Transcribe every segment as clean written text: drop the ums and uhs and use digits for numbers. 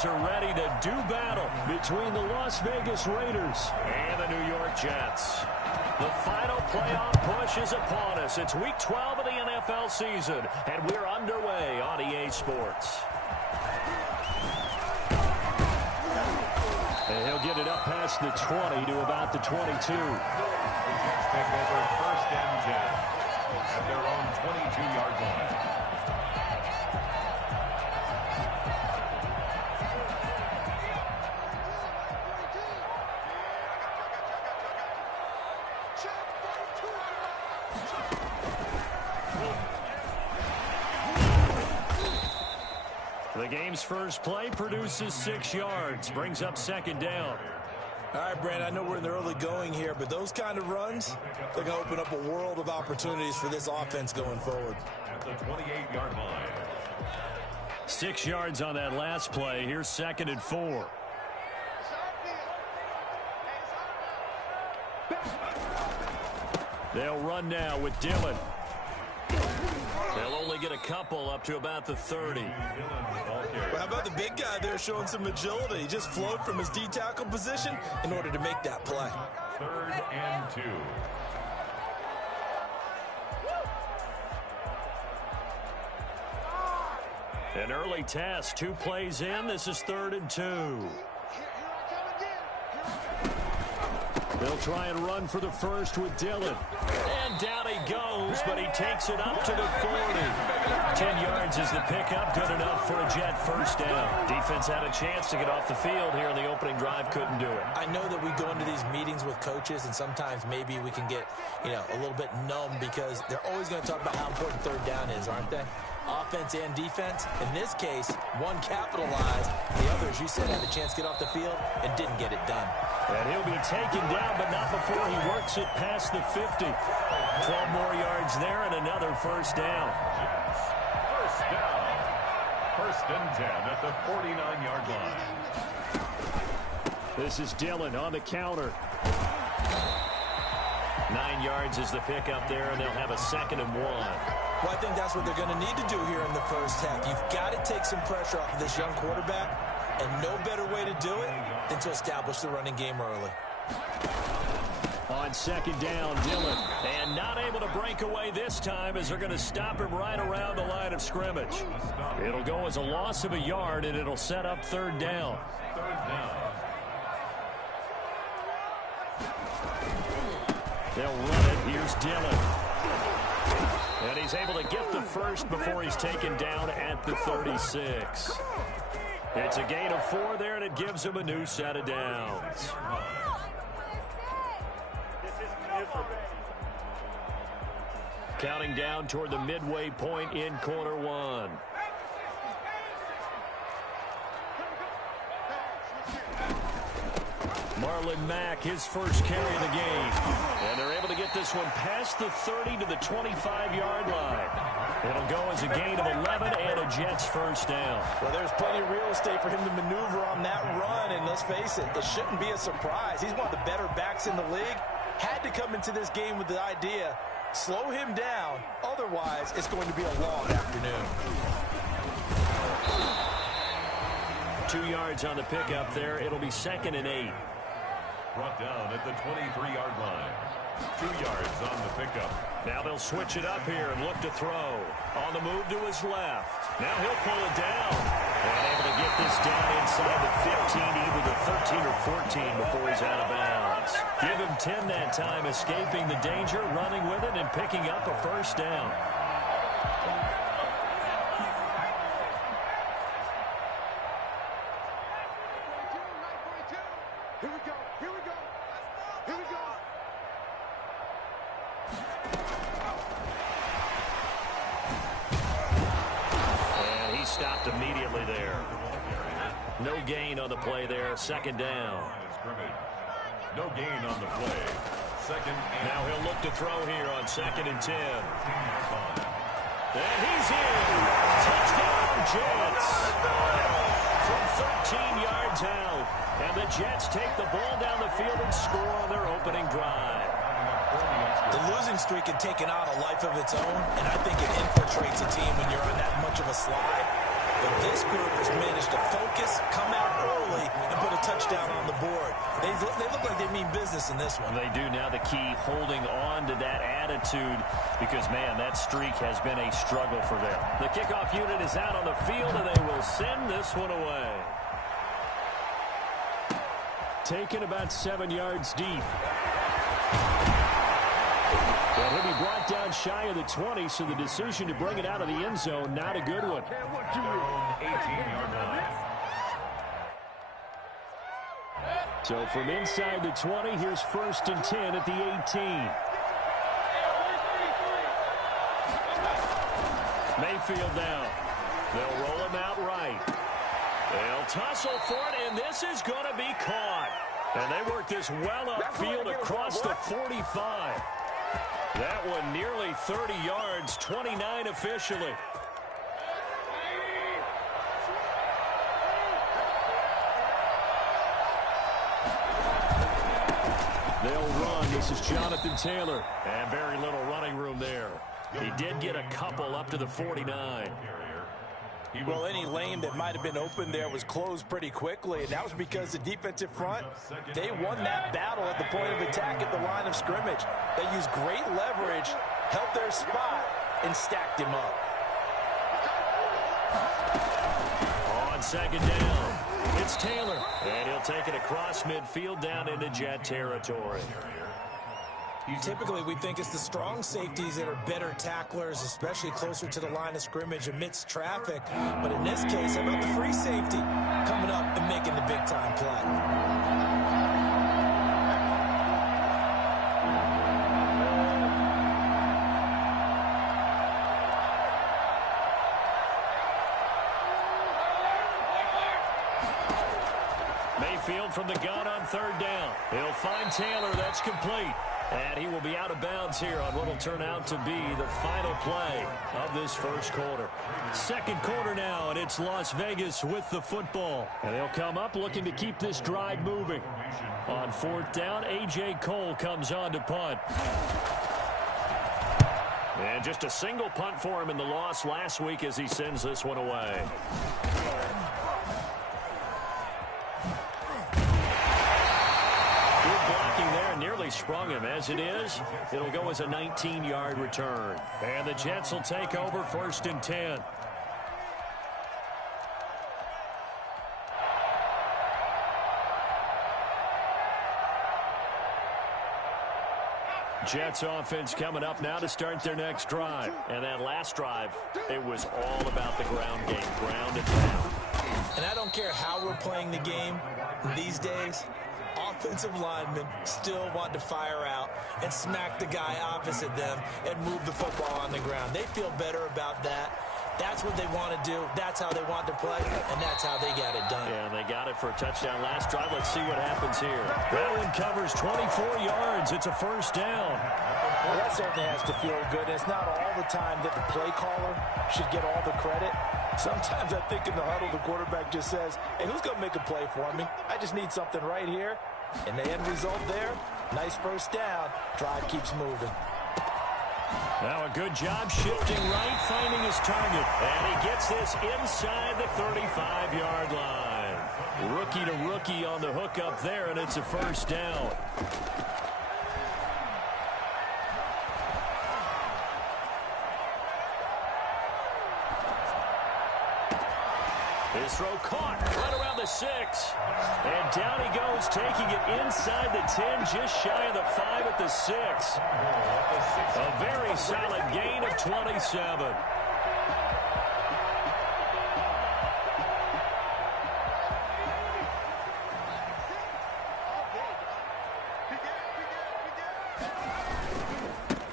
guys are ready to do battle between the Las Vegas Raiders and the New York Jets. The final playoff push is upon us. It's Week 12 of the NFL season, and we're underway on EA Sports. And he'll get it up past the 20 to about the 22. The Jets take over 1st and 10 at their own 22-yard line. The game's first play produces 6 yards, brings up 2nd down. All right, Brandon, I know we're in the early going here, but those kind of runs, they're going to open up a world of opportunities for this offense going forward. At the 28-yard line. 6 yards on that last play. Here's 2nd and 4. They'll run now with Dillon. They'll only get a couple up to about the 30. Well, how about the big guy there showing some agility? He just flowed from his D-tackle position in order to make that play. 3rd and 2. An early test. 2 plays in. This is 3rd and 2. They'll try and run for the first with Dillon. And down he goes, but he takes it up to the 40. 10 yards is the pickup. Good enough for a Jet 1st down. Defense had a chance to get off the field here in the opening drive. Couldn't do it. I know that we go into these meetings with coaches, and sometimes maybe we can get, a little bit numb because they're always going to talk about how important 3rd down is, aren't they? Offense and defense. In this case, one capitalized. The other, as you said, had a chance to get off the field and didn't get it done. And he'll be taken down, but not before he works it past the 50. 12 more yards there and another 1st down. 1st down. 1st and 10 at the 49-yard line. This is Dillon on the counter. 9 yards is the pickup there, and they'll have a 2nd and 1. Well, I think that's what they're going to need to do here in the first half. You've got to take some pressure off of this young quarterback, and no better way to do it than to establish the running game early. On 2nd down, Dillon. And not able to break away this time as they're going to stop him right around the line of scrimmage. It'll go as a loss of a yard, and it'll set up 3rd down. 3rd down. They'll run it. Here's Dillon. And he's able to get the first before he's taken down at the 36. It's a gain of 4 there, and it gives him a new set of downs. Counting down toward the midway point in quarter 1. Marlon Mack, his first carry of the game. And they're able to get this one past the 30 to the 25-yard line. It'll go as a gain of 11 and a Jets 1st down. Well, there's plenty of real estate for him to maneuver on that run, and let's face it, it shouldn't be a surprise. He's one of the better backs in the league. Had to come into this game with the idea, slow him down, otherwise it's going to be a long afternoon. 2 yards on the pickup there. It'll be 2nd and 8. Brought down at the 23-yard line. 2 yards on the pickup. Now they'll switch it up here and look to throw. On the move to his left. Now he'll pull it down. And able to get this down inside the 15, either the 13 or 14 before he's out of bounds. Give him 10 that time, escaping the danger, running with it, and picking up a 1st down. Stopped immediately there. No gain on the play there. 2nd down. No gain on the play. 2nd. Now he'll look to throw here on 2nd and 10. And he's in. Touchdown, Jets. From 13 yards out. And the Jets take the ball down the field and score on their opening drive. The losing streak had taken on a life of its own, and I think it infiltrates a team when you're on that much of a slide. But this group has managed to focus, come business in this one. They do now. The key, holding on to that attitude because, man, that streak has been a struggle for them. The kickoff unit is out on the field, and they will send this one away. Taken about 7 yards deep. Well, he'll be brought down shy of the 20, so the decision to bring it out of the end zone, not a good one. 18-yard line. So from inside the 20, here's 1st and 10 at the 18. Mayfield down. They'll roll him out right. They'll tussle for it, and this is going to be caught. And they work this well upfield across the 45. That one nearly 30 yards, 29 officially. They'll run. This is Jonathan Taylor. And very little running room there. He did get a couple up to the 49. Well, any lane that might have been open there was closed pretty quickly, and that was because the defensive front, they won that battle at the point of attack at the line of scrimmage. They used great leverage, held their spot, and stacked him up. On 2nd down, it's Taylor, and he'll take it across midfield down into Jet territory. Typically, we think it's the strong safeties that are better tacklers, especially closer to the line of scrimmage amidst traffic. But in this case, how about the free safety coming up and making the big-time play? Mayfield from the gun on 3rd down. He'll find Taylor. That's complete. And he will be out of bounds here on what will turn out to be the final play of this 1st quarter. 2nd quarter now, and it's Las Vegas with the football. And they'll come up looking to keep this drive moving. On 4th down, A.J. Cole comes on to punt. And just a single punt for him in the loss last week as he sends this one away. Nearly sprung him. As it is, it'll go as a 19-yard return. And the Jets will take over 1st and 10. Jets offense coming up now to start their next drive. And that last drive, it was all about the ground game, ground and pound. And I don't care how we're playing the game these days, offensive linemen still want to fire out and smack the guy opposite them and move the football on the ground. They feel better about that. That's what they want to do. That's how they want to play, and that's how they got it done. Yeah, and they got it for a touchdown last drive. Let's see what happens here. That one covers 24 yards. It's a 1st down. Well, that certainly has to feel good. It's not all the time that the play caller should get all the credit. Sometimes I think in the huddle, the quarterback just says, hey, who's going to make a play for me? I just need something right here. And the end result there, nice 1st down. Drive keeps moving. Now a good job shifting right, finding his target. And he gets this inside the 35-yard line. Rookie to rookie on the hook up there, and it's a 1st down. His throw caught right around the 6. And down he goes, taking it inside the 10, just shy of the 5 at the 6. A very solid gain of 27.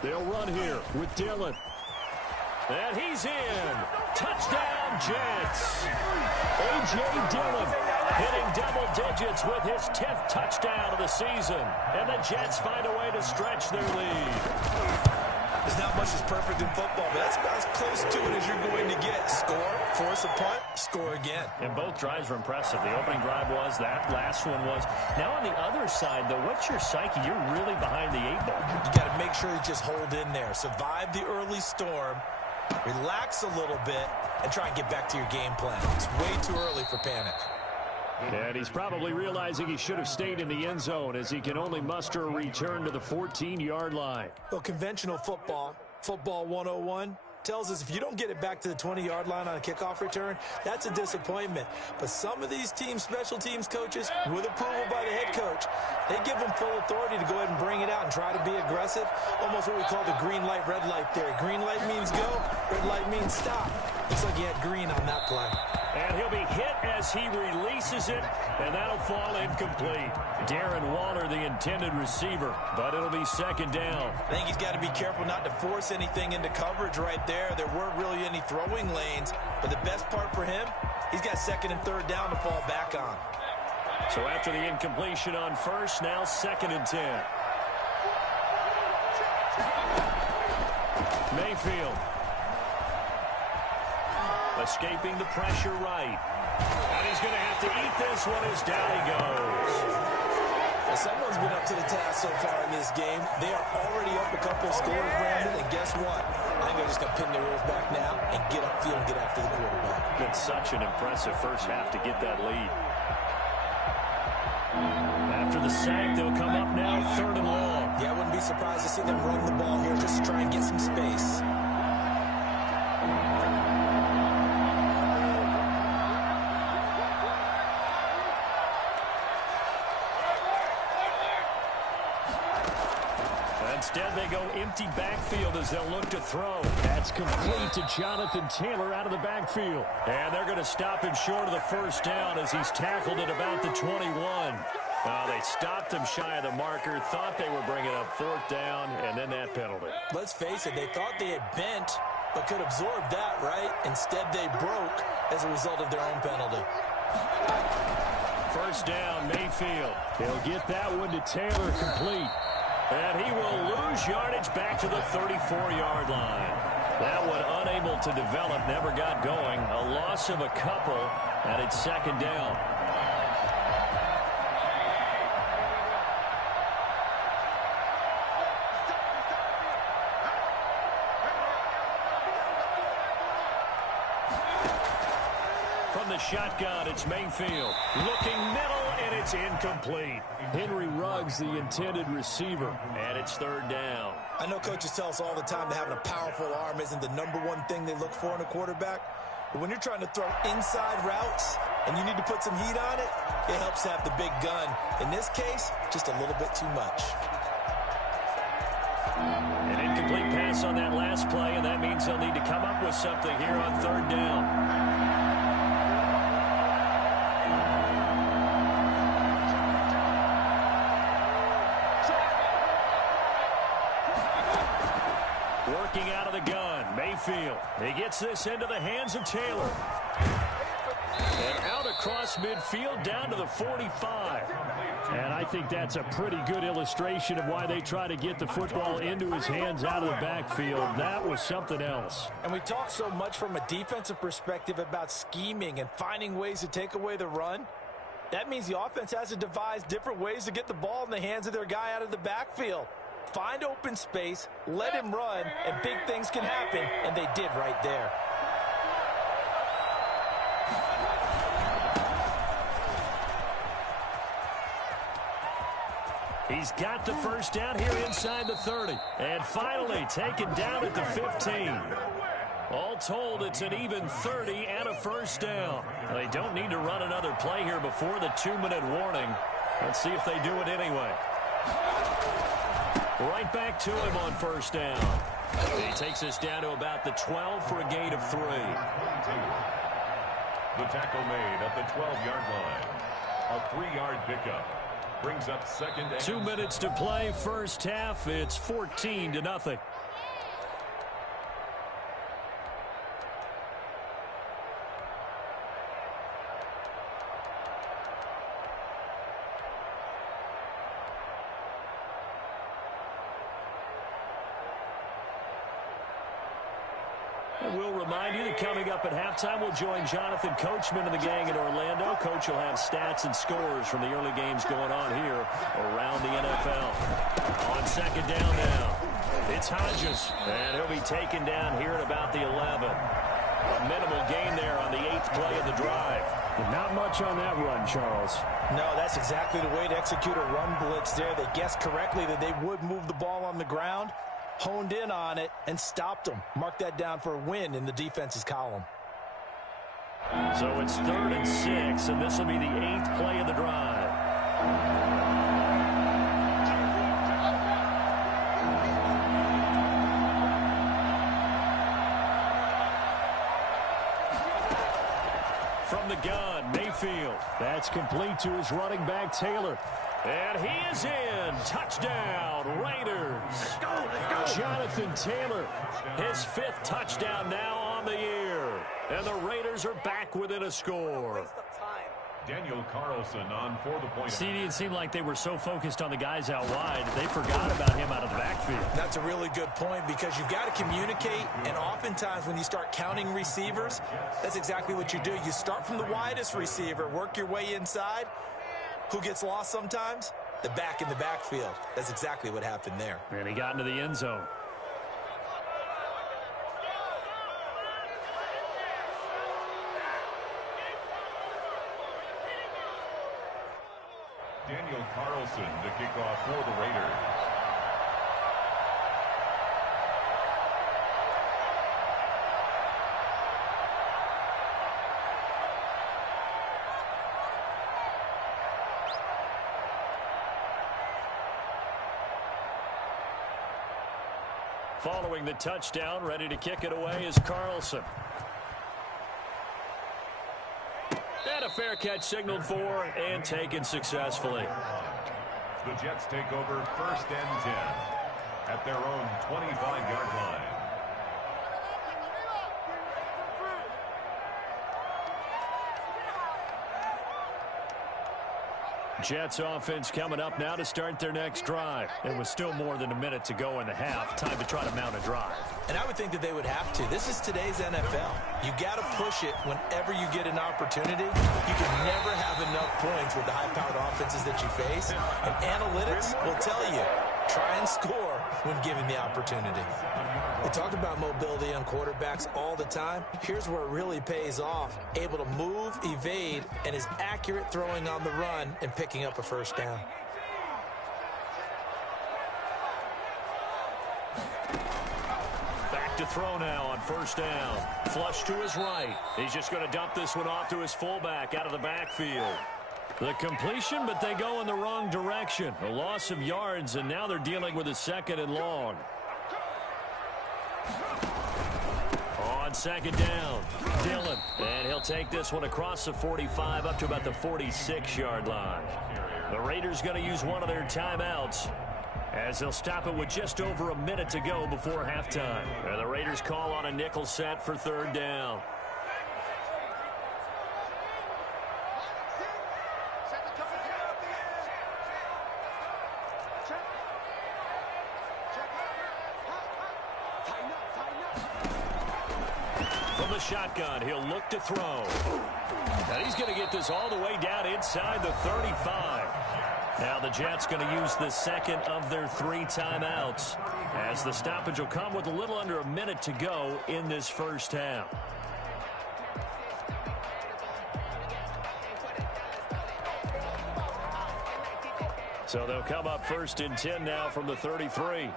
They'll run here with Dillon. And he's in. Touchdown, Jets. A.J. Dillon hitting double digits with his 10th touchdown of the season. And the Jets find a way to stretch their lead. There's not much that's perfect in football, but that's about as close to it as you're going to get. Score, force a punt, score again. And both drives were impressive. The opening drive was, that last one was. Now on the other side, though, what's your psyche? You're really behind the 8 ball. You got to make sure you just hold in there. Survive the early storm, relax a little bit, and try and get back to your game plan. It's way too early for panic. And he's probably realizing he should have stayed in the end zone as he can only muster a return to the 14-yard line. Well, conventional football 101, tells us if you don't get it back to the 20-yard line on a kickoff return, that's a disappointment. But some of these teams, special teams coaches, with approval by the head coach, they give them full authority to go ahead and bring it out and try to be aggressive. Almost what we call the green light, red light theory. Green light means go, red light means stop. Looks like he had green on that play. And he'll be hit as he releases it, and that'll fall incomplete. Darren Waller, the intended receiver, but it'll be second down. I think he's got to be careful not to force anything into coverage right there. There weren't really any throwing lanes, but the best part for him, he's got second and third down to fall back on. So after the incompletion on first, now second and 10. Mayfield. Escaping the pressure right. And he's going to have to eat this one as down he goes. Well, someone's been up to the task so far in this game. They are already up a couple of scores, Brandon, and guess what? I think they're just going to pin their ears back now and get upfield and get after the quarterback. Been such an impressive first half to get that lead. After the sack, they'll come up now third and long. Yeah, I wouldn't be surprised to see them run the ball here just to try and get some space. Instead, they go empty backfield as they'll look to throw. That's complete to Jonathan Taylor out of the backfield. And they're going to stop him short of the first down as he's tackled at about the 21. They stopped him shy of the marker, thought they were bringing up fourth down, and then that penalty. Let's face it, they thought they had bent but could absorb that, right? Instead, they broke as a result of their own penalty. First down, Mayfield. He'll get that one to Taylor complete. And he will lose yardage back to the 34-yard line. That one unable to develop, never got going. A loss of a couple, and it's second down. From the shotgun, it's Mayfield. Looking middle, and it's incomplete. Henry Ruggs, the intended receiver, and it's third down. I know coaches tell us all the time that having a powerful arm isn't the number one thing they look for in a quarterback. But when you're trying to throw inside routes and you need to put some heat on it, it helps to have the big gun. In this case, just a little bit too much. An incomplete pass on that last play, and that means they'll need to come up with something here on third down. Working out of the gun, Mayfield. He gets this into the hands of Taylor. And out across midfield down to the 45. And I think that's a pretty good illustration of why they try to get the football into his hands out of the backfield. That was something else. And we talk so much from a defensive perspective about scheming and finding ways to take away the run. That means the offense has to devise different ways to get the ball in the hands of their guy out of the backfield. Find open space, let him run, and big things can happen, and they did right there. He's got the first down here inside the 30. And finally taken down at the 15. All told, it's an even 30 and a first down. They don't need to run another play here before the 2-minute warning. Let's see if they do it anyway. Right back to him on first down. He takes us down to about the 12 for a gain of 3. The tackle made at the 12-yard line. A 3-yard pickup. Brings up second down. 2 minutes to play, first half. It's 14-0. We'll remind you that coming up at halftime, we'll join Jonathan Coachman and the gang in Orlando. Coach will have stats and scores from the early games going on here around the NFL. On second down now, it's Hodges, and he'll be taken down here at about the 11. A minimal gain there on the 8th play of the drive. Not much on that run, Charles. No, that's exactly the way to execute a run blitz there. They guessed correctly that they would move the ball on the ground, honed in on it, and stopped them. Mark that down for a win in the defense's column. So it's 3rd and 6, and this will be the 8th play of the drive. From the gun, Mayfield. That's complete to his running back, Taylor. And he is in. Touchdown, Raiders. Let's go. Jonathan Taylor, his 5th touchdown now on the year. And the Raiders are back within a score. Daniel Carlson on for the point. CD, it seemed like they were so focused on the guys out wide, they forgot about him out of the backfield. That's a really good point because you've got to communicate, and oftentimes when you start counting receivers, that's exactly what you do. You start from the widest receiver, work your way inside. Who gets lost sometimes? The back in the backfield. That's exactly what happened there. And he got into the end zone. Daniel Carlson to kick off for the Raiders. Following the touchdown, ready to kick it away is Carlson. And a fair catch signaled for and taken successfully. The Jets take over 1st and 10 at their own 25-yard line. Jets offense coming up now to start their next drive. It was still more than a minute to go in the half. Time to try to mount a drive. And I would think that they would have to. This is today's NFL. You got to push it whenever you get an opportunity. You can never have enough points with the high-powered offenses that you face. And analytics will tell you, try and score when given the opportunity. We talk about mobility on quarterbacks all the time. Here's where it really pays off. Able to move, evade, and is accurate throwing on the run and picking up a first down. Back to throw now on 1st down. Flush to his right. He's just going to dump this one off to his fullback out of the backfield. The completion, but they go in the wrong direction. A loss of yards, and now they're dealing with a 2nd and long. On 2nd down, Dillon. And he'll take this one across the 45 up to about the 46-yard line. The Raiders going to use one of their timeouts as they'll stop it with just over a minute to go before halftime. And the Raiders call on a nickel set for 3rd down. From the shotgun, he'll look to throw. And he's going to get this all the way down inside the 35. Now the Jets going to use the 2nd of their 3 timeouts as the stoppage will come with a little under a minute to go in this first half. So they'll come up 1st and 10 now from the 33.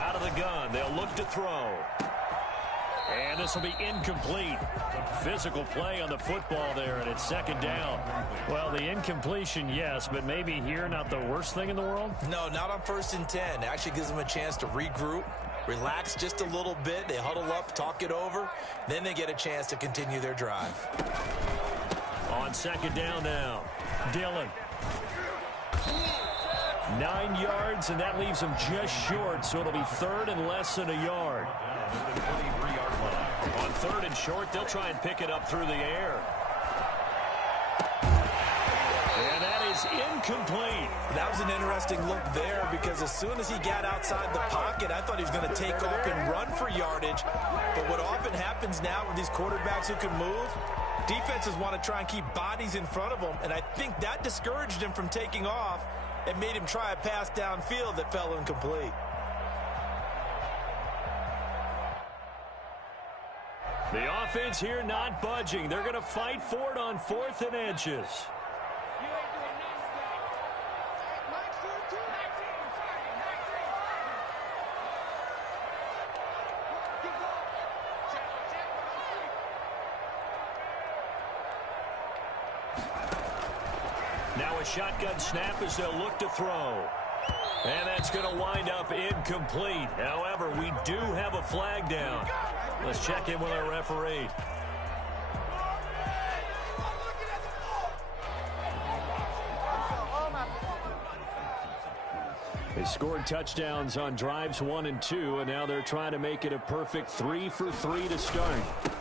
Out of the gun, they'll look to throw. And this will be incomplete. Physical play on the football there, and it's 2nd down. Well, the incompletion, yes, but maybe here not the worst thing in the world? No, not on 1st and 10. It actually gives them a chance to regroup, relax just a little bit. They huddle up, talk it over. Then they get a chance to continue their drive. On 2nd down now, Dillon. 9 yards, and that leaves them just short, so it'll be 3rd and less than a yard. On 3rd and short, they'll try and pick it up through the air. And that is incomplete. That was an interesting look there because as soon as he got outside the pocket, I thought he was going to take off and run for yardage. But what often happens now with these quarterbacks who can move, defenses want to try and keep bodies in front of them, and I think that discouraged him from taking off and made him try a pass downfield that fell incomplete. The offense here not budging. They're going to fight for it on 4th and inches. Now a shotgun snap as they'll look to throw. And that's going to wind up incomplete. However, we do have a flag down. Let's check in with our referee. They scored touchdowns on drives 1 and 2, and now they're trying to make it a perfect 3 for 3 to start.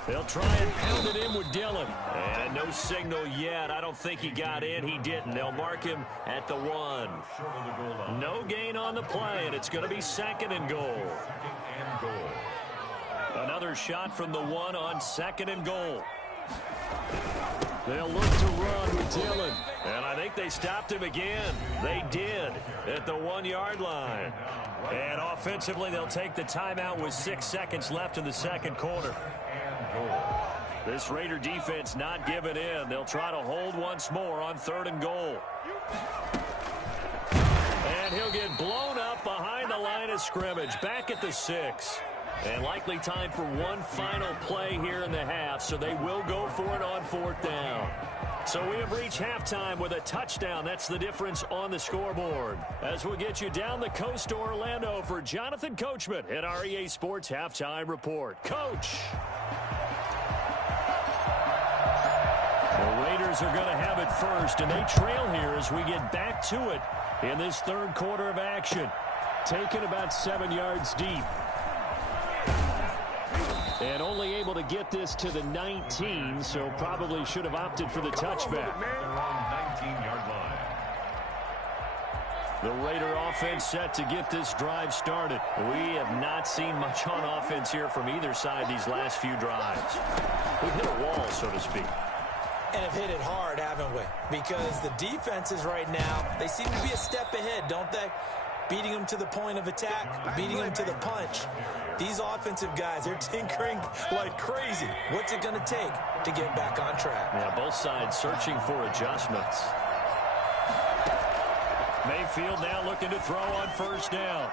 They'll try and pound it in with Dillon. And no signal yet. I don't think he got in. He didn't. They'll mark him at the 1. No gain on the play, and it's going to be 2nd and goal. Another shot from the 1 on 2nd and goal. They'll look to run with Dillon. And I think they stopped him again. They did at the 1-yard line. And offensively, they'll take the timeout with 6 seconds left in the second quarter. This Raider defense not giving in. They'll try to hold once more on 3rd and goal. And he'll get blown up behind the line of scrimmage. Back at the 6. And likely time for one final play here in the half, so they will go for it on 4th down. So we have reached halftime with a touchdown. That's the difference on the scoreboard. As we'll get you down the coast to Orlando for Jonathan Coachman at our EA Sports Halftime Report. Coach! The Raiders are going to have it first, and they trail here as we get back to it in this 3rd quarter of action. Taken about 7 yards deep. And only able to get this to the 19, so probably should have opted for the touchback. The Raider offense set to get this drive started. We have not seen much on offense here from either side these last few drives. We've hit a wall, so to speak. And have hit it hard, haven't we? Because the defenses right now, they seem to be a step ahead, don't they? Beating them to the point of attack, beating them to the punch. These offensive guys, they're tinkering like crazy. What's it going to take to get back on track? Yeah, both sides searching for adjustments. Mayfield now looking to throw on 1st down.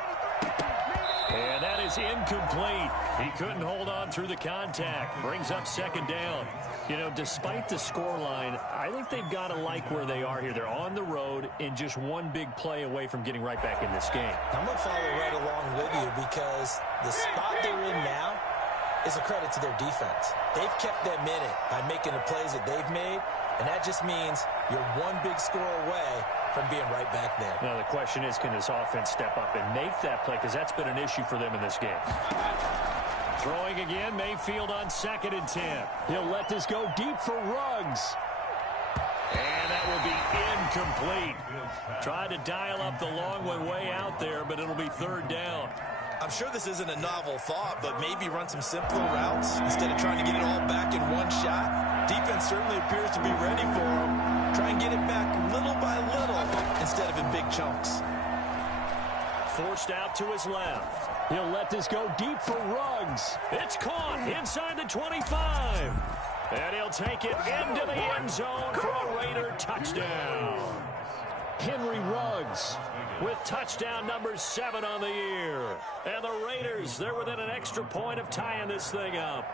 And that is incomplete. He couldn't hold on through the contact. Brings up 2nd down. You know, despite the scoreline, I think they've got to like where they are here. They're on the road and just one big play away from getting right back in this game. I'm going to follow right along with you because the spot they're in now is a credit to their defense. They've kept them in it by making the plays that they've made, and that just means you're one big score away from being right back there. Now, the question is, can this offense step up and make that play? Because that's been an issue for them in this game. Throwing again, Mayfield on 2nd and 10. He'll let this go deep for Ruggs. And that will be incomplete. Tried to dial up the long one way out there, but it'll be 3rd down. I'm sure this isn't a novel thought, but maybe run some simpler routes instead of trying to get it all back in one shot. Defense certainly appears to be ready for him. Try and get it back little by little instead of in big chunks. Forced out to his left. He'll let this go deep for Ruggs. It's caught inside the 25. And he'll take it into the end zone for a Raider touchdown. Henry Ruggs with touchdown number 7 on the year. And the Raiders, they're within an extra point of tying this thing up.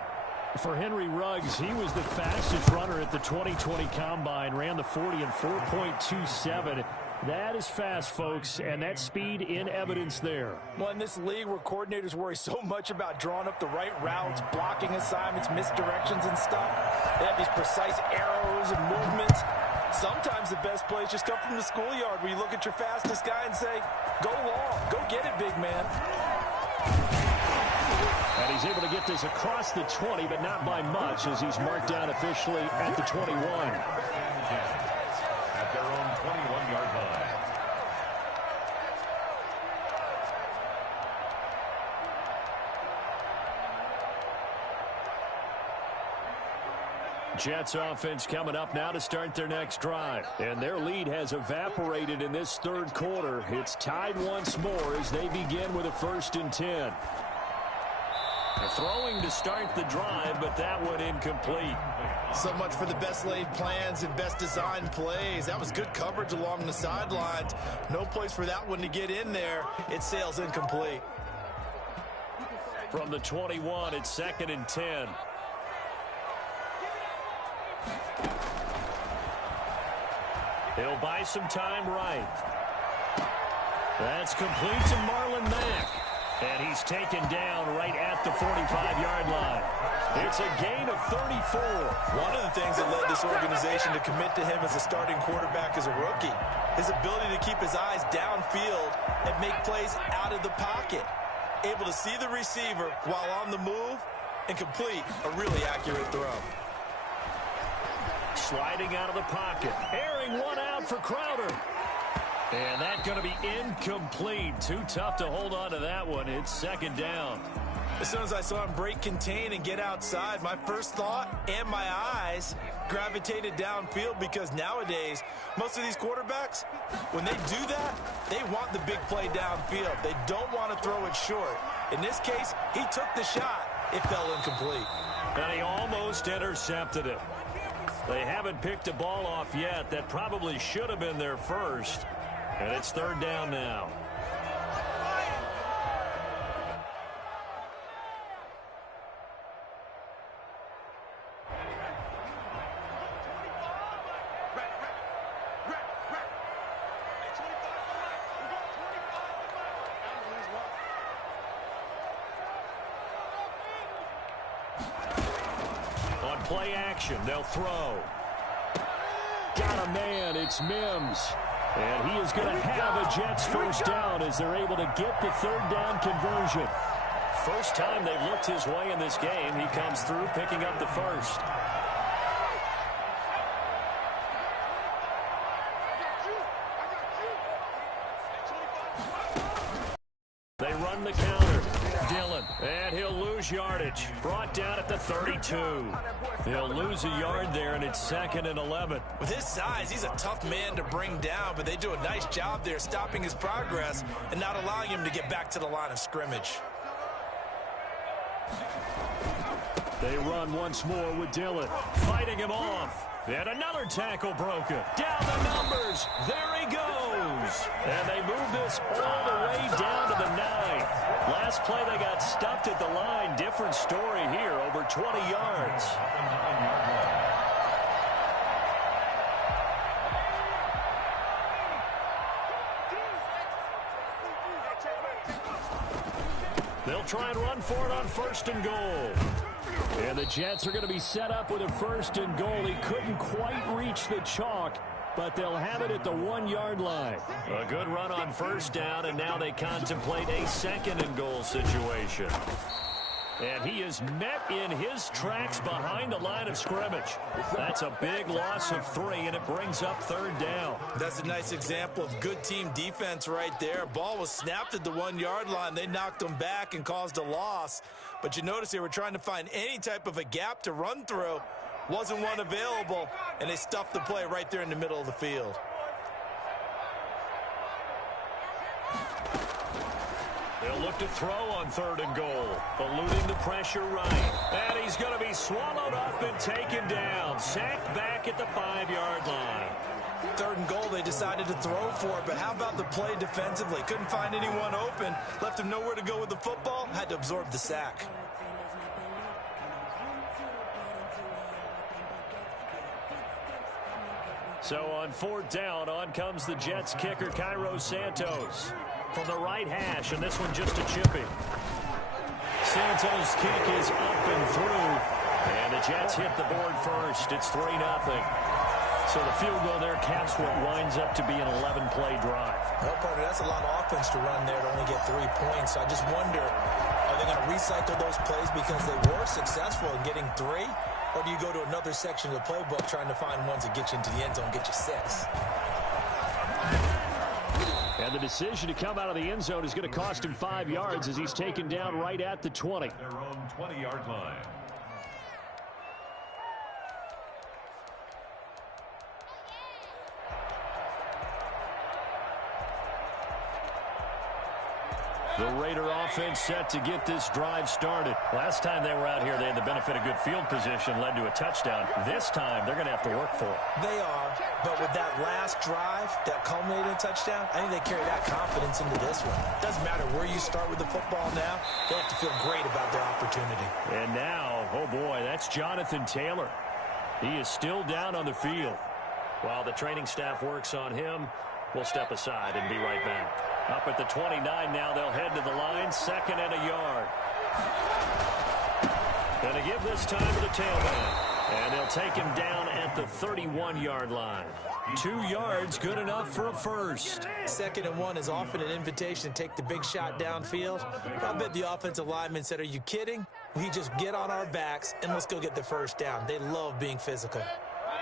For Henry Ruggs, he was the fastest runner at the 2020 Combine, ran the 40 in 4.27. That is fast, folks, and that speed in evidence there. Well, in this league where coordinators worry so much about drawing up the right routes, blocking assignments, misdirections and stuff, they have these precise arrows and movements. Sometimes the best plays just come from the schoolyard where you look at your fastest guy and say, go long, go get it, big man. And he's able to get this across the 20, but not by much as he's marked down officially at the 21. At their own 21-yard line. Jets offense coming up now to start their next drive. And their lead has evaporated in this 3rd quarter. It's tied once more as they begin with a 1st and 10. They're throwing to start the drive, but that one incomplete. So much for the best laid plans and best designed plays. That was good coverage along the sidelines. No place for that one to get in there. It sails incomplete. From the 21, it's 2nd and 10. He'll buy some time right. That's complete to Marlon Mack. And he's taken down right at the 45-yard line. It's a gain of 34. One of the things that led this organization to commit to him as a starting quarterback as a rookie, his ability to keep his eyes downfield and make plays out of the pocket. Able to see the receiver while on the move and complete a really accurate throw. Sliding out of the pocket. Airing one out for Crowder. And that's going to be incomplete. Too tough to hold on to that one. It's 2nd down. As soon as I saw him break contain and get outside, my first thought and my eyes gravitated downfield, because nowadays, most of these quarterbacks, when they do that, they want the big play downfield. They don't want to throw it short. In this case, he took the shot. It fell incomplete. And he almost intercepted it. They haven't picked a ball off yet. That probably should have been their first. And it's 3rd down now. On play action, they'll throw. Got a man, it's Mims. And he is going to have a Jets first down as they're able to get the 3rd down conversion. First time they've looked his way in this game. He comes through picking up the first. They run the counter. Dillon, and he'll lose yardage. Brought down at the 32. He'll lose a yard there, and it's 2nd and 11. With his size, he's a tough man to bring down, but they do a nice job there stopping his progress and not allowing him to get back to the line of scrimmage. They run once more with Dillon, fighting him off. And another tackle broken. Down the numbers. There he goes. And they move this all the way down to the 9. Last play they got stuffed at the line. Different story here, over 20 yards. They'll try and run for it on 1st and goal. And the Jets are going to be set up with a 1st and goal. He couldn't quite reach the chalk, but they'll have it at the 1-yard line. A good run on 1st down, and now they contemplate a 2nd and goal situation. And he is met in his tracks behind the line of scrimmage. That's a big loss of 3, and it brings up 3rd down. That's a nice example of good team defense right there. Ball was snapped at the 1-yard line. They knocked him back and caused a loss. But you notice they were trying to find any type of a gap to run through. Wasn't one available, and they stuffed the play right there in the middle of the field. They'll look to throw on 3rd and goal. Eluding the pressure right. And he's going to be swallowed up and taken down. Sacked back at the 5-yard line. 3rd and goal, they decided to throw for it, but how about the play defensively? Couldn't find anyone open, left him nowhere to go with the football, had to absorb the sack. So on 4th down, on comes the Jets kicker, Cairo Santos. From the right hash, and this one just a chippy. Santos' kick is up and through, and the Jets hit the board first. It's 3-0. So the field goal there caps what winds up to be an 11-play drive. Well, partner, that's a lot of offense to run there to only get 3 points. I just wonder, are they going to recycle those plays because they were successful in getting 3? Or do you go to another section of the playbook trying to find ones that get you into the end zone, get you 6? And the decision to come out of the end zone is going to cost him 5 yards as he's taken down right at the 20. Their own 20-yard line. The Raider offense set to get this drive started. Last time they were out here, they had the benefit of good field position, led to a touchdown. This time, they're going to have to work for it. They are, but with that last drive that culminated in a touchdown, I think they carry that confidence into this one. Doesn't matter where you start with the football now, they have to feel great about their opportunity. And now, oh boy, that's Jonathan Taylor. He is still down on the field. While the training staff works on him, we'll step aside and be right back. Up at the 29 now, they'll head to the line, 2nd and a yard. Going to give this time to the tailback. And they'll take him down at the 31-yard line. 2 yards, good enough for a first. 2nd and 1 is often an invitation to take the big shot downfield. I bet the offensive lineman said, are you kidding? We just get on our backs and let's go get the first down. They love being physical.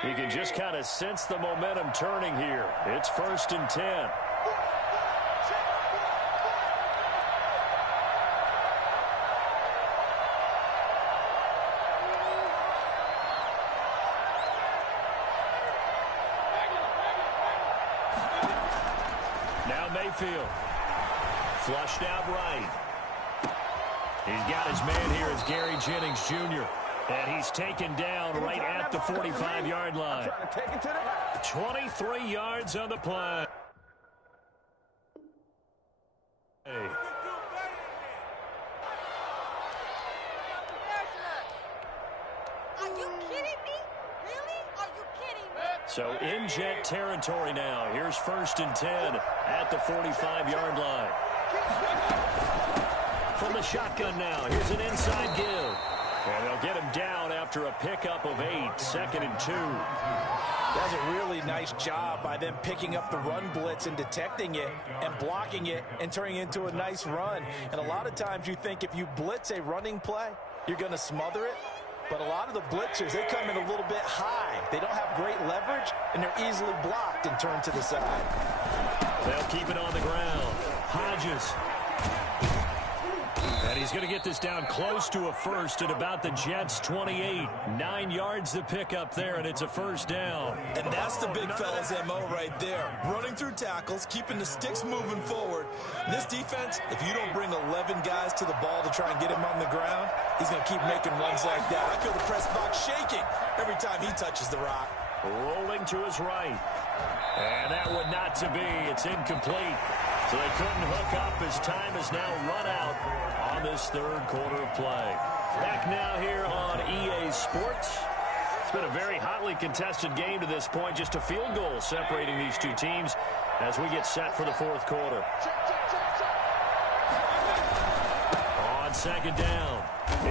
You can just kind of sense the momentum turning here. It's 1st and 10. Mayfield. Flushed out right. He's got his man here as Gary Jennings Jr. And he's taken down right at the 45-yard line. 23 yards on the play. So in Jet territory now. Here's 1st and 10 at the 45-yard line. From the shotgun now, here's an inside give. And they'll get him down after a pickup of 8, 2nd and 2. That's a really nice job by them picking up the run blitz and detecting it and blocking it and turning it into a nice run. And a lot of times you think if you blitz a running play, you're going to smother it. But a lot of the blitzers, they come in a little bit high. They don't have great leverage, and they're easily blocked and turned to the side. They'll keep it on the ground. Hodges. And he's going to get this down close to a first at about the Jets' 28. 9 yards to pick up there, and it's a first down. And that's the big fella's MO right there. Running through tackles, keeping the sticks moving forward. This defense, if you don't bring 11 guys to the ball to try and get him on the ground, he's going to keep making runs like that. I feel the press box shaking every time he touches the rock. Rolling to his right. And that would not to be. It's incomplete. So they couldn't hook up as time has now run out on this 3rd quarter of play. Back now here on EA Sports. It's been a very hotly contested game to this point. Just a field goal separating these two teams as we get set for the 4th quarter. On 2nd down,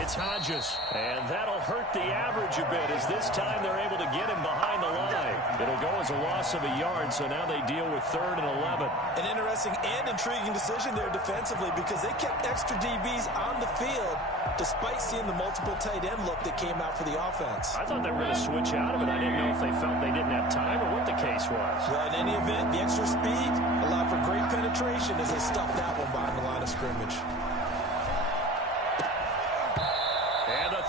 it's Hodges. And that'll hurt the average a bit as this time they're able to get him behind the line. It'll go as a loss of a yard, so now they deal with 3rd and 11. An interesting and intriguing decision there defensively because they kept extra DBs on the field despite seeing the multiple tight end look that came out for the offense. I thought they were going to switch out of it. I didn't know if they felt they didn't have time or what the case was. Well, in any event, the extra speed allowed for great penetration as they stuffed that one behind the line of scrimmage.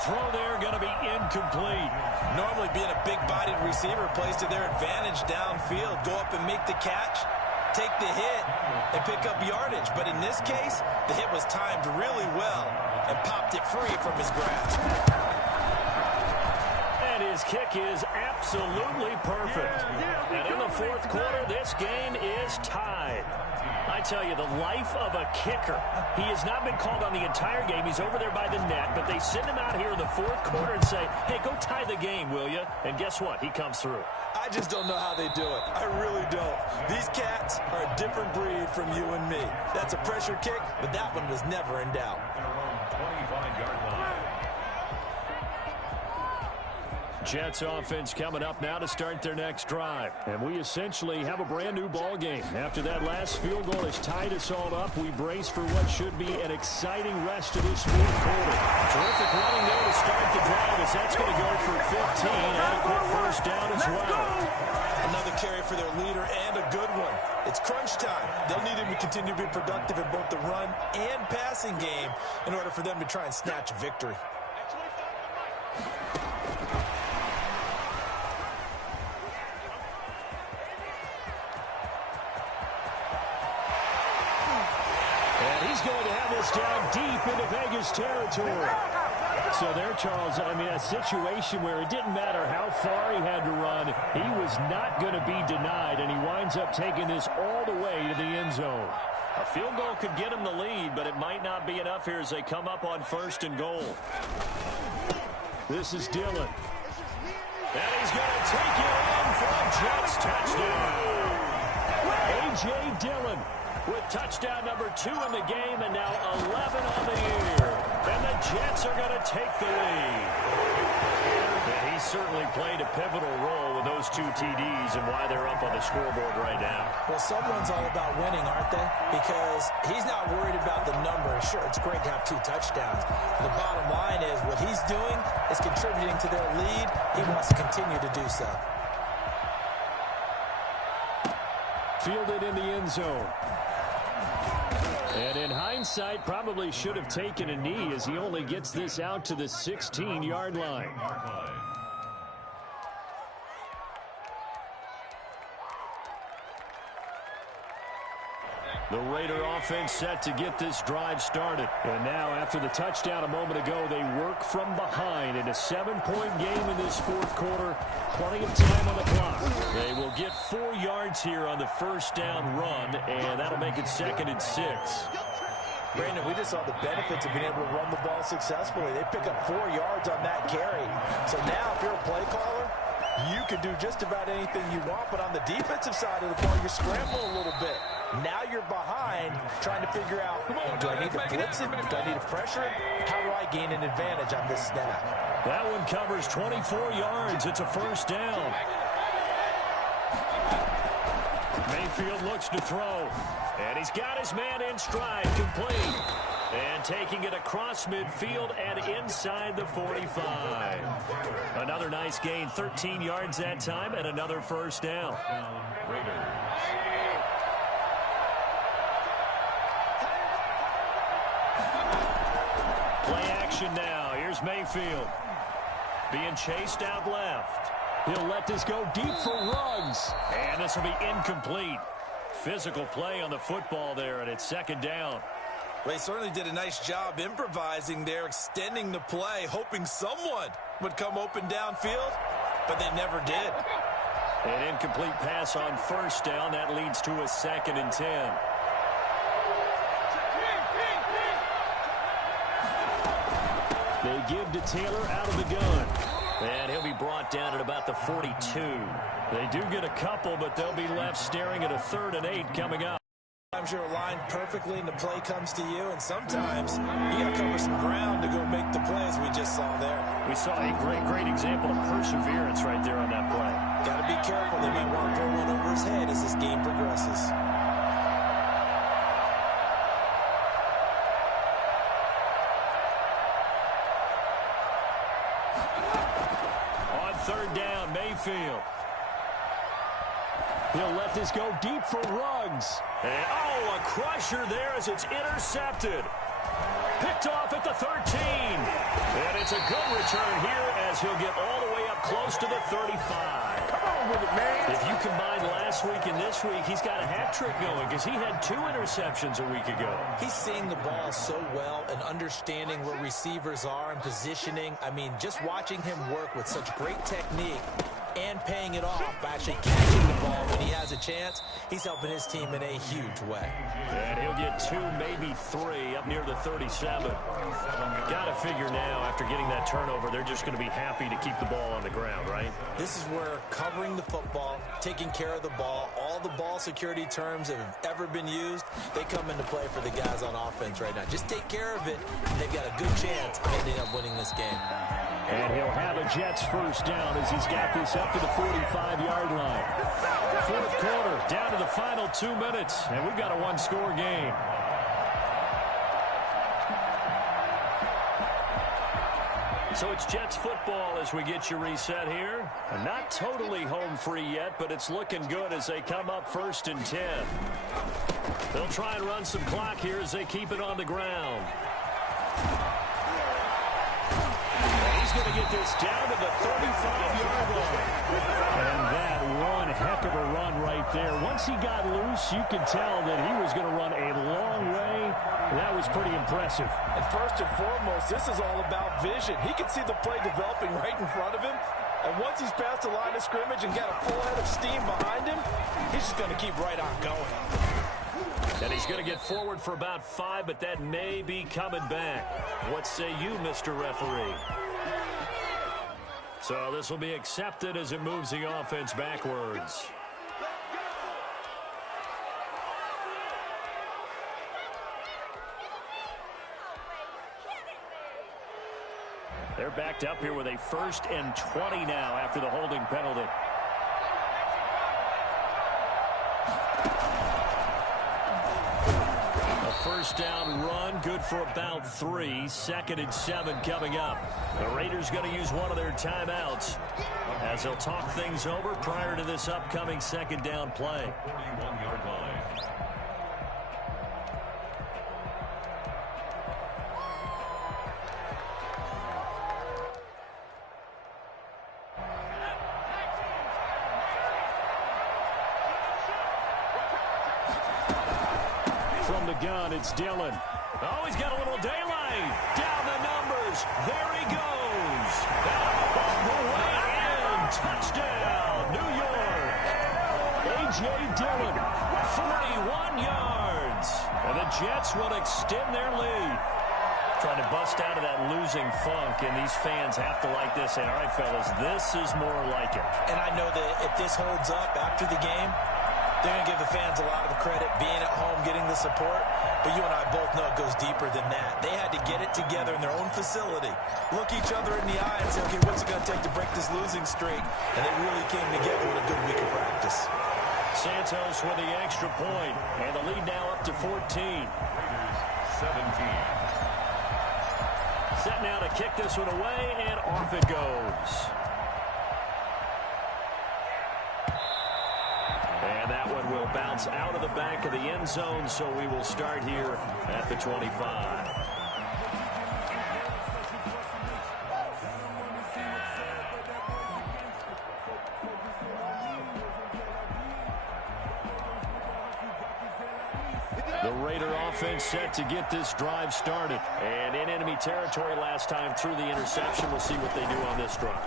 Throw there going to be incomplete. Normally being a big-bodied receiver plays to their advantage downfield. Go up and make the catch, take the hit, and pick up yardage. But in this case, the hit was timed really well and popped it free from his grasp. And his kick is absolutely perfect. And in the 4th quarter, this game is tied. I tell you, the life of a kicker. He has not been called on the entire game. He's over there by the net, but they send him out here in the 4th quarter and say, hey, go tie the game, will you? And guess what? He comes through. I just don't know how they do it. I really don't. These cats are a different breed from you and me. That's a pressure kick, but that one was never in doubt. 25-yard line. Jets offense coming up now to start their next drive. And we essentially have a brand new ball game. After that last field goal has tied us all up, we brace for what should be an exciting rest of this 4th quarter. Terrific running there to start the drive as that's going to go for 15. Adequate first down as well. Another carry for their leader and a good one. It's crunch time. They'll need him to continue to be productive in both the run and passing game in order for them to try and snatch a victory. going to have this down deep into Vegas territory. So there, Charles, I mean, a situation where it didn't matter how far he had to run. He was not going to be denied, and he winds up taking this all the way to the end zone. A field goal could get him the lead, but it might not be enough here as they come up on 1st and goal. This is Dillon. And he's going to take it in for a Jets touchdown. A.J. Dillon with touchdown number 2 in the game and now 11 on the year. And the Jets are going to take the lead. And he certainly played a pivotal role with those 2 TDs and why they're up on the scoreboard right now. Well, someone's all about winning, aren't they? Because he's not worried about the numbers. Sure, it's great to have 2 touchdowns. The bottom line is what he's doing is contributing to their lead. He wants to continue to do so. Fielded in the end zone. And in hindsight, probably should have taken a knee as he only gets this out to the 16-yard line. The Raider offense set to get this drive started. And now, after the touchdown a moment ago, they work from behind in a 7-point game in this 4th quarter. Plenty of time on the clock. They will get 4 yards here on the 1st down run, and that'll make it 2nd and 6. Brandon, we just saw the benefits of being able to run the ball successfully. They pick up 4 yards on that carry. So now, if you're a play caller, you can do just about anything you want, but on the defensive side of the ball, you're scrambling a little bit. Now you're behind, trying to figure out, do I need to blitz him? Do I need to pressure him? How do I gain an advantage on this snap? That one covers 24 yards. It's a 1st down. Mayfield looks to throw. And he's got his man in stride, complete. And taking it across midfield and inside the 45. Another nice gain, 13 yards that time, and another 1st down. Play action now. Here's Mayfield. Being chased out left. He'll let this go deep for Ruggs. And this will be incomplete. Physical play on the football there, and it's 2nd down. They certainly did a nice job improvising there, extending the play, hoping someone would come open downfield, but they never did. An incomplete pass on 1st down. That leads to a 2nd and 10. They give to Taylor out of the gun. And he'll be brought down at about the 42. They do get a couple, but they'll be left staring at a 3rd and 8 coming up. Sometimes you're aligned perfectly and the play comes to you, and sometimes you got to cover some ground to go make the plays we just saw there. We saw a great example of perseverance right there on that play. Got to be careful. They might want to throw one over his head as this game progresses. On 3rd down, Mayfield. He'll let this go deep for Ruggs. And, a crusher there as it's intercepted. Picked off at the 13. And it's a good return here as he'll get all the way up close to the 35. Come on with it, man. If you combine last week and this week, he's got a hat trick going because he had 2 interceptions a week ago. He's seeing the ball so well and understanding where receivers are and positioning. I mean, just watching him work with such great technique and paying it off by actually catching the ball when he has a chance, he's helping his team in a huge way. And he'll get 2, maybe 3 up near the 37. Got to figure now, after getting that turnover, they're just going to be happy to keep the ball on the ground, right? This is where covering the football, taking care of the ball, all the ball security terms that have ever been used, they come into play for the guys on offense right now. Just take care of it, and they've got a good chance of ending up winning this game. And he'll have a Jets 1st down as he's got this up to the 45-yard line. 4th quarter, down to the final 2 minutes, and we've got a 1-score game. So it's Jets football as we get you reset here. Not totally home free yet, but it's looking good as they come up 1st and 10. They'll try and run some clock here as they keep it on the ground. He's going to get this down to the 35-yard line. And that one heck of a run right there. Once he got loose, you could tell that he was going to run a long way. That was pretty impressive. And first and foremost, this is all about vision. He can see the play developing right in front of him. And once he's past the line of scrimmage and got a full head of steam behind him, he's just going to keep right on going. And he's going to get forward for about 5, but that may be coming back. What say you, Mr. Referee? So this will be accepted as it moves the offense backwards. They're backed up here with a 1st and 20 now after the holding penalty. First down run, good for about 3. 2nd and 7 coming up. The Raiders going to use one of their timeouts as they'll talk things over prior to this upcoming 2nd down play. 41-yard line. From the gun, it's Dillon. Oh, he's got a little daylight. Down the numbers. There he goes. All the way in. Touchdown, New York. A.J. Dillon, 41 yards. And the Jets will extend their lead. Trying to bust out of that losing funk, and these fans have to like this. And, all right, fellas, this is more like it. And I know that if this holds up after the game, they're going to give the fans a lot of credit being at home, getting the support. But you and I both know it goes deeper than that. They had to get it together in their own facility, look each other in the eye and say, okay, what's it going to take to break this losing streak? And they really came together with a good week of practice. Santos with the extra point, and the lead now up to 14. Raiders 17. Set now to kick this one away, and off it goes. And that one will bounce out of the back of the end zone, so we will start here at the 25. The Raider offense set to get this drive started. And in enemy territory last time through the interception. We'll see what they do on this drive.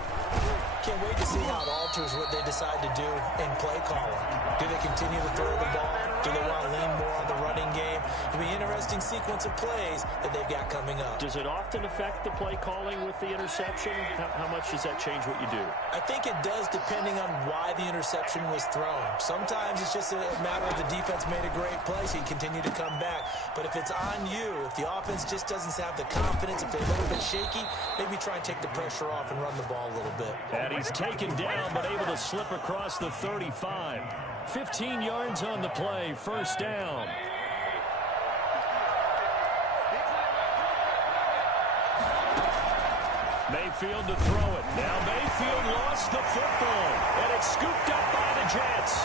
Can't wait to see how it alters what they decide to do in play calling. Do they continue to throw the ball? Do they want to lean more on the running game? It'll be an interesting sequence of plays that they've got coming up. Does it often affect the play calling with the interception? How much does that change what you do? I think it does depending on why the interception was thrown. Sometimes it's just a matter of the defense made a great play, so you continue to come back. But if it's on you, if the offense just doesn't have the confidence, if they're a little bit shaky, maybe try and take the pressure off and run the ball a little bit. And he's taken down, but able to slip across the 35. 15 yards on the play, first down. Mayfield to throw it. Now Mayfield lost the football, and it's scooped up by the Jets.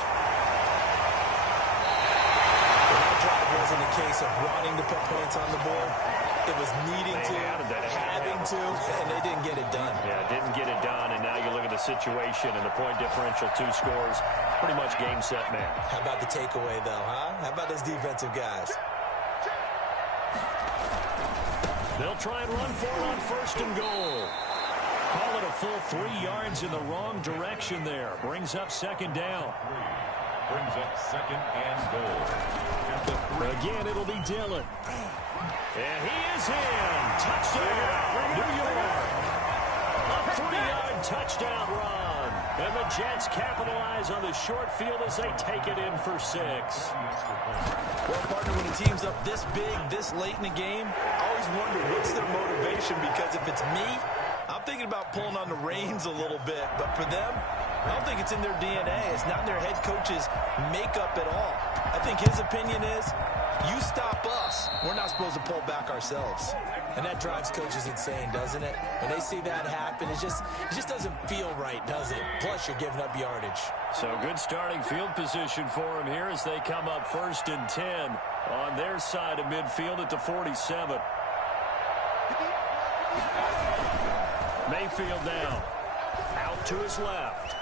That drive wasn't a case of wanting to put points on the board. It was needing to, having to, and they didn't get it done. Yeah, didn't get it done, and now you look at the situation and the point differential, 2 scores, pretty much game, set, match. How about the takeaway, though, huh? How about those defensive guys? They'll try and run for it on 1st and goal. Call it a full 3 yards in the wrong direction there. Brings up 2nd down. Brings up 2nd and goal. At the 3. Again, it'll be Dillon. And he is in. Touchdown, New York. A 3-yard touchdown run. And the Jets capitalize on the short field as they take it in for 6. Well, partner, when a team's up this big, this late in the game, I always wonder what's their motivation, because if it's me, I'm thinking about pulling on the reins a little bit. But for them, I don't think it's in their DNA. It's not in their head coach's makeup at all. I think his opinion is, you stop us, we're not supposed to pull back ourselves. And that drives coaches insane, doesn't it? When they see that happen, it just doesn't feel right, does it? Plus, you're giving up yardage. So good starting field position for him here as they come up 1st and 10 on their side of midfield at the 47. Mayfield now. Out to his left.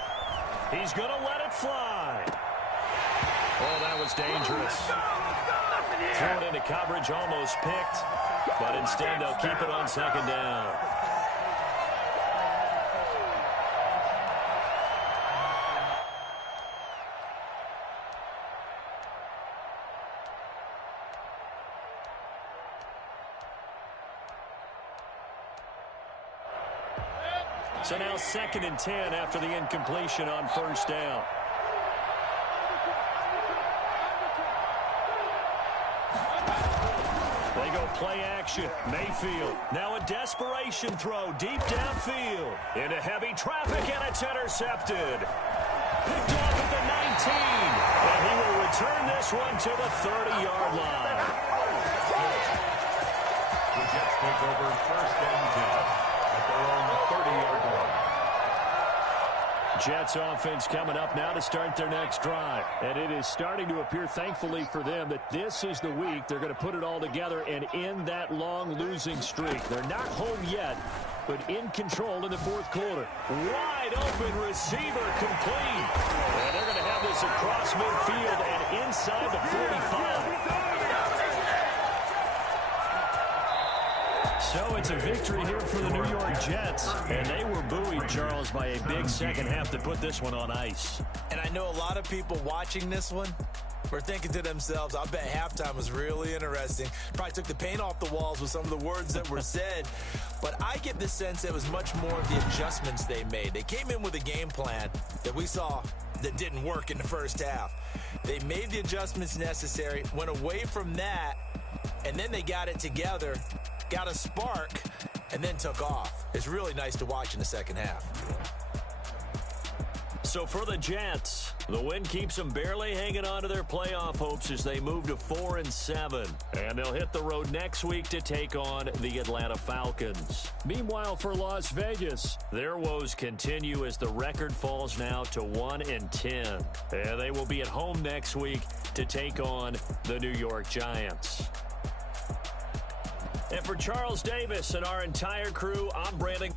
He's going to let it fly. Oh, that was dangerous. Throw it into coverage, almost picked. But instead, they'll keep it on second down. So now 2nd and 10 after the incompletion on first down. They go play action. Mayfield. Now a desperation throw deep downfield. Into heavy traffic, and it's intercepted. Picked off at the 19. And he will return this one to the 30-yard line. The Jets take over 1st and 10 at their own 30-yard line. Jets offense coming up now to start their next drive. And it is starting to appear, thankfully for them, that this is the week they're going to put it all together and end that long losing streak. They're not home yet, but in control in the 4th quarter. Wide open receiver complete. And they're going to have this across midfield and inside the 45. So it's a victory here for the New York Jets. And they were buoyed, Charles, by a big second half to put this one on ice. And I know a lot of people watching this one were thinking to themselves, I bet halftime was really interesting. Probably took the paint off the walls with some of the words that were said. But I get the sense it was much more of the adjustments they made. They came in with a game plan that we saw that didn't work in the first half. They made the adjustments necessary, went away from that, and then they got it together, got a spark, and then took off. It's really nice to watch in the second half. So for the Jets, the win keeps them barely hanging on to their playoff hopes as they move to 4-7. And they'll hit the road next week to take on the Atlanta Falcons. Meanwhile, for Las Vegas, their woes continue as the record falls now to 1-10. And they will be at home next week to take on the New York Giants. And for Charles Davis and our entire crew, I'm Brandon.